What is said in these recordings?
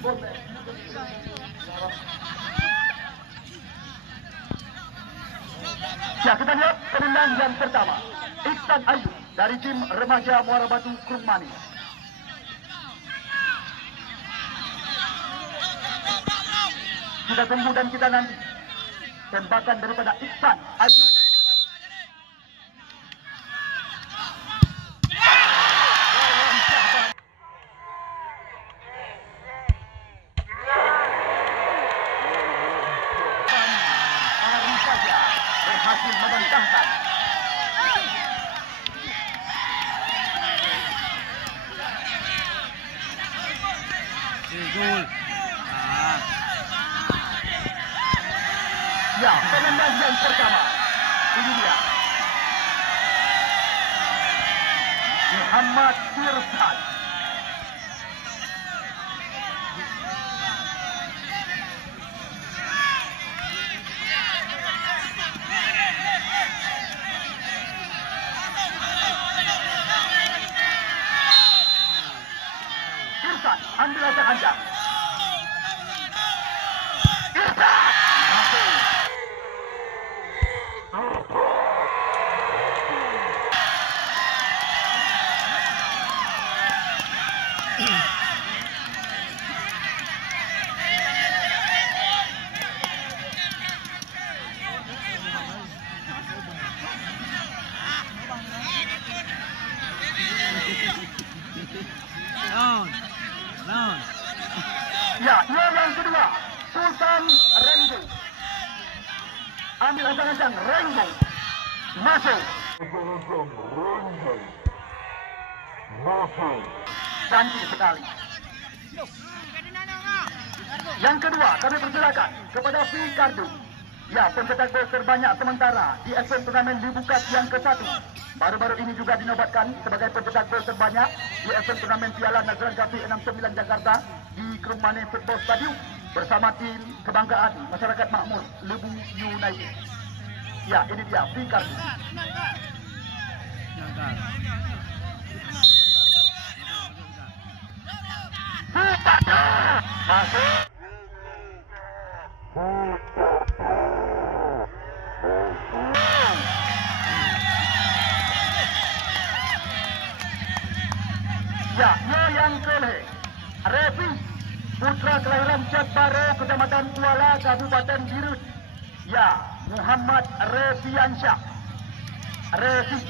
Ya, kita lihat penendang yang pertama, Iksan Ayu dari tim remaja Muara Batu Krung Manis. Kita tunggu dan kita nanti tembakan daripada Iksan Ayu. Berhasil membentangkan. Gol. Ya, penendang yang pertama. Ini dia. Muhammad Firsan. Firsan ambil atas anjang. Firsan. Ya, yang kedua, Sultan Rainbow. Ambil ancang-ancang Rainbow. Masuk. Cantik sekali. Yang kedua, kami persilakan kepada Fikardu. Ya, pencetak gol terbanyak sementara di Asian Turnamen dibuka yang ke-1. Baru-baru ini juga dinobatkan sebagai pencetak gol terbanyak di Asian Turnamen Piala Nazran Kafi 69 Jakarta di Krung Manis Football Stadium bersama tim kebanggaan masyarakat makmur Lebu United. Ya, ini dia Fikardu. Masuk. Ya, yang kelih, Revi, putra kelahiran Cetbaro, Kecamatan Kuala, Kabupaten Birut. Ya, Muhammad Reviansyah. Revi.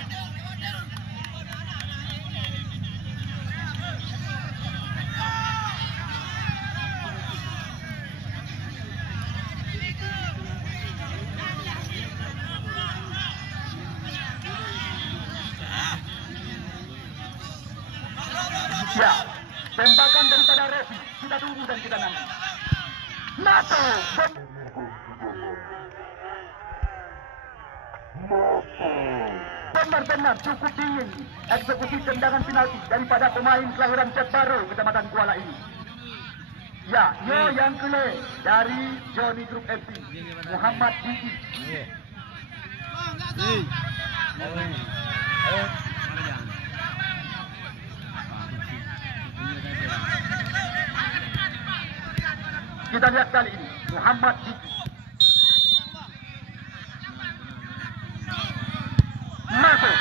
Ya, tembakan daripada Revi. Kita tunggu dan kita nanti. NATO. Benar-benar cukup dingin eksekusi tendangan penalti daripada pemain kelahiran Cetbaro, Kecamatan Kuala ini. Ya, yang kelih dari Johnny Group FC, Muhammad Diki. Kita lihat kali ini Muhammad Diki. Masuk.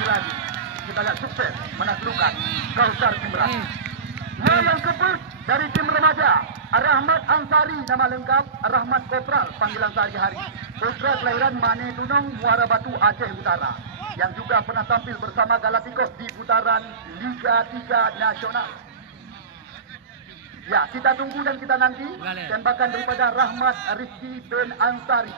Lagi. Kita lihat sukses menaklukkan Kausar Imran. Yang kedua dari tim remaja Rahmat Ansari, nama lengkap Rahmat Kopral, panggilan sehari-hari. Putra kelahiran Mane Dunong, Muara Batu, Aceh Utara, yang juga pernah tampil bersama Galacticos di putaran Liga 3 Nasional. Ya, kita tunggu dan kita nanti tembakan daripada Rahmat Rizki bin Ansari.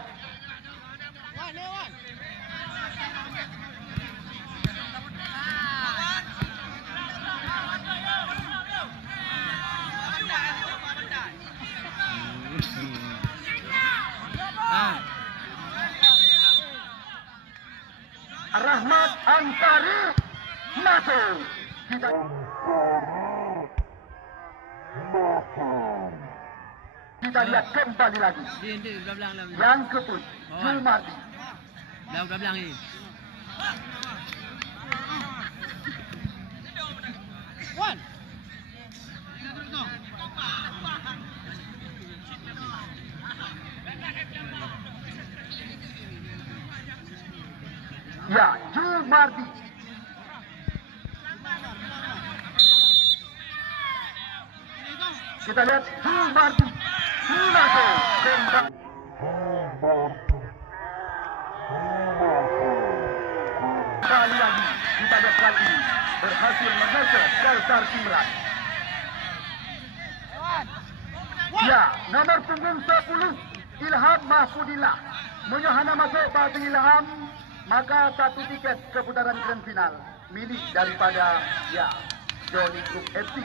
Rahmat Ansari masuk. Kita lihat kembali lagi. Yang kedua, Julmardi. Belakang ini. Ya, Jumardi. Kita lihat Jumardi. Jumardi. Tembak. Kali lagi kita lihat kali ini berhasil mengejar Kaisar Imran. Ya, nomor punggung 10 Ilham Mahfudillah menyahana masuk bagi Ilham, maka satu tiket ke putaran grand final milik daripada Johnny Group FC.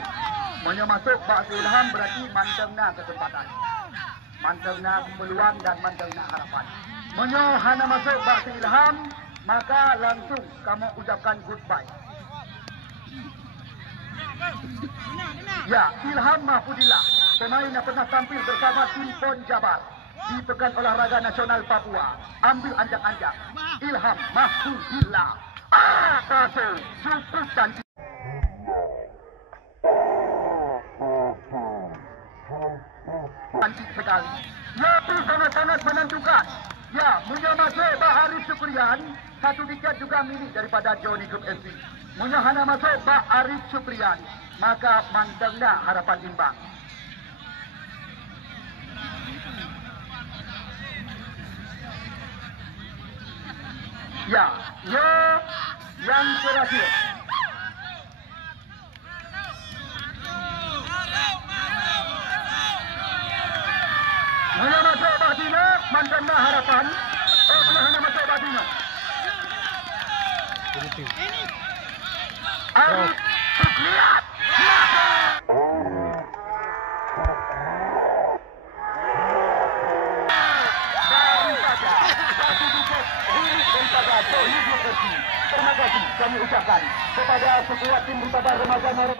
Menyo masuk bagi Ilham berarti mantengna kesempatan, mantengna peluang dan mantengna harapan. Menyo hana masuk bagi Ilham, maka langsung kamu ucapkan goodbye. Ya, Ilham Mahfudillah, pemain yang pernah tampil bersama tim Pon Jabar di Pekan Olahraga Nasional Papua. Ambil anjak-anjak. Ilham Mahfudillah. Pasal cukup cantik. Cantik sekali. Ya, itu sangat-sangat menentukan. Ya, punya masuk Bah Arif Syukrian. Satu tiket juga milik daripada Johnny Group FC. Punya hana masuk Bah Arif Syukrian, maka mantenglah harapan imbang. Ya, yang terakhir. Mula masuk Bahdina, mantenglah harapan. Mula hana masuk Bahdina. Arif Syukrian. Terima kasih kami ucapkan kepada semua tim Bintang Remaja